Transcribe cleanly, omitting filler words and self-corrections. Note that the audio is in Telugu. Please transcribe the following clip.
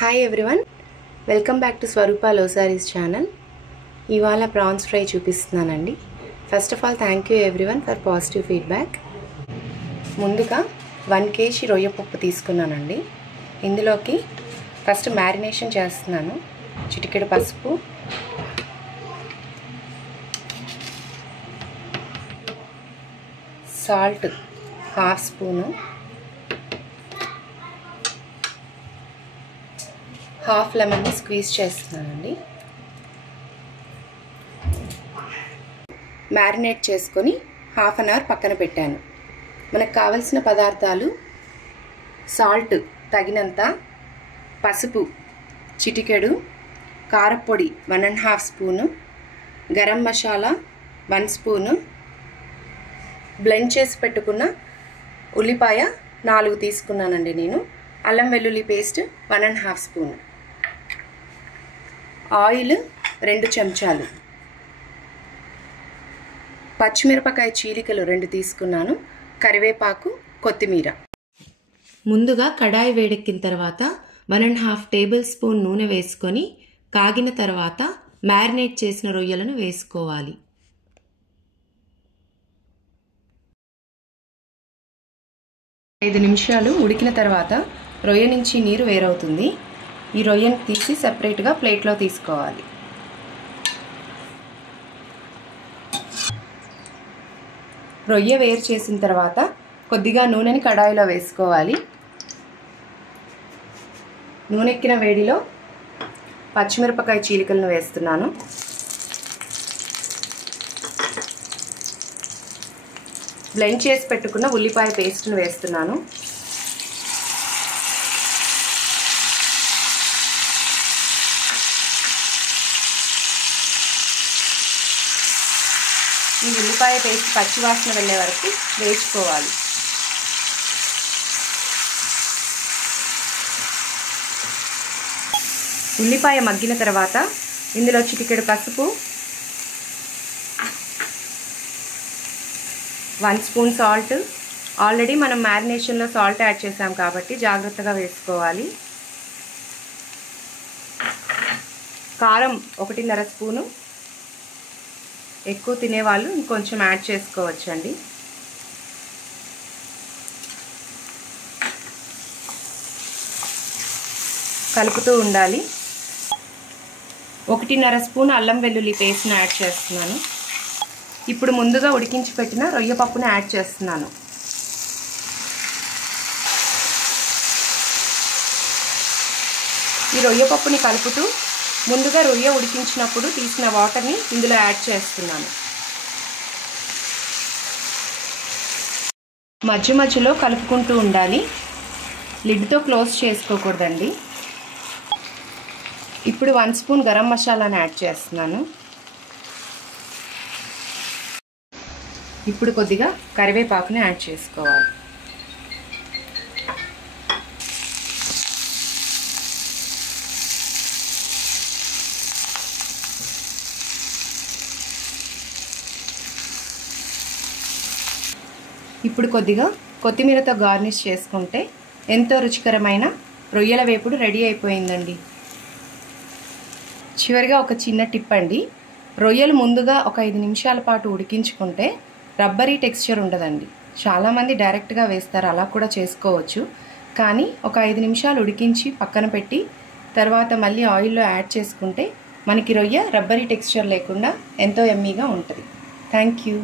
Hi everyone, welcome back to Swaroopa లోసారీస్ ఛానల్. ఇవాళ ప్రాన్స్ ఫ్రై చూపిస్తున్నానండి. First of all thank you everyone for positive feedback. ముందుగా 1 kg రొయ్య పప్పు తీసుకున్నానండి. ఇందులోకి ఫస్ట్ మ్యారినేషన్ చేస్తున్నాను. చిటికెడు పసుపు, సాల్ట్ 1/2 స్పూను, 1/2 లెమన్ని స్క్వీజ్ చేస్తున్నానండి. మ్యారినేట్ చేసుకొని 1/2 అవర్ పక్కన పెట్టాను. మనకు కావలసిన పదార్థాలు: సాల్ట్ తగినంత, పసుపు చిటికెడు, కారపొడి 1.5 spoon, garam masala 1 spoon, blend చేసి పెట్టుకున్న ఉల్లిపాయ 4 తీసుకున్నానండి నేను, అల్లం వెల్లుల్లి పేస్ట్ 1.5 స్పూను, ఆయిల్ 2 చెంచాలు, పచ్చిమిరపకాయ చీలికలు 2 తీసుకున్నాను, కరివేపాకు, కొత్తిమీర. ముందుగా కడాయి వేడెక్కిన తర్వాత 1.5 టేబుల్ స్పూన్ నూనె వేసుకొని కాగిన తర్వాత మ్యారినేట్ చేసిన రొయ్యలను వేసుకోవాలి. ఐదు నిమిషాలు ఉడికిన తర్వాత రొయ్య నుంచి నీరు వేరవుతుంది. ఈ రొయ్యను తీసి సెపరేట్గా ప్లేట్లో తీసుకోవాలి. రొయ్య వేరు చేసిన తర్వాత కొద్దిగా నూనెని కడాయిలో వేసుకోవాలి. నూనె ఎక్కిన వేడిలో పచ్చిమిరపకాయ చీలికలను వేస్తున్నాను. బ్లెండ్ చేసి పెట్టుకున్న ఉల్లిపాయ పేస్ట్ను వేస్తున్నాను. ఈ ఉల్లిపాయ పేస్ట్ పచ్చివాసన వెళ్ళే వరకు వేసుకోవాలి. ఉల్లిపాయ మగ్గిన తర్వాత ఇందులో చిటికెడు పసుపు, 1 స్పూన్ సాల్ట్. ఆల్రెడీ మనం మ్యారినేషన్లో సాల్ట్ యాడ్ చేసాం కాబట్టి జాగ్రత్తగా వేసుకోవాలి. కారం 1.5 స్పూను. ఎక్కువ తినేవాళ్ళు ఇంకొంచెం యాడ్ చేసుకోవచ్చండి. కలుపుతూ ఉండాలి. 1.5 స్పూన్ అల్లం వెల్లుల్లి పేస్ట్ని యాడ్ చేస్తున్నాను. ఇప్పుడు ముందుగా ఉడికించి పెట్టిన రొయ్య పప్పును యాడ్ చేస్తున్నాను. ఈ రొయ్య పప్పుని కలుపుతూ ముందుగా రొయ్య ఉడికించినప్పుడు తీసిన వాటర్ని ఇందులో యాడ్ చేస్తున్నాను. మధ్య మధ్యలో కలుపుకుంటూ ఉండాలి. లిడ్తో క్లోజ్ చేసుకోకూడదండి. ఇప్పుడు 1 స్పూన్ గరం మసాలాను యాడ్ చేస్తున్నాను. ఇప్పుడు కొద్దిగా కరివేపాకుని యాడ్ చేసుకోవాలి. ఇప్పుడు కొద్దిగా కొత్తిమీరతో గార్నిష్ చేసుకుంటే ఎంతో రుచికరమైన రొయ్యల వేపుడు రెడీ అయిపోయిందండి. చివరిగా ఒక చిన్న టిప్ అండి. రొయ్యలు ముందుగా ఒక 5 నిమిషాల పాటు ఉడికించుకుంటే రబ్బరీ టెక్స్చర్ ఉండదండి. చాలామంది డైరెక్ట్గా వేస్తారు, అలా కూడా చేసుకోవచ్చు. కానీ ఒక 5 నిమిషాలు ఉడికించి పక్కన పెట్టి తర్వాత మళ్ళీ ఆయిల్లో యాడ్ చేసుకుంటే మనకి రొయ్య రబ్బరీ టెక్స్చర్ లేకుండా ఎంతో యమ్మీగా ఉంటుంది. Thank you.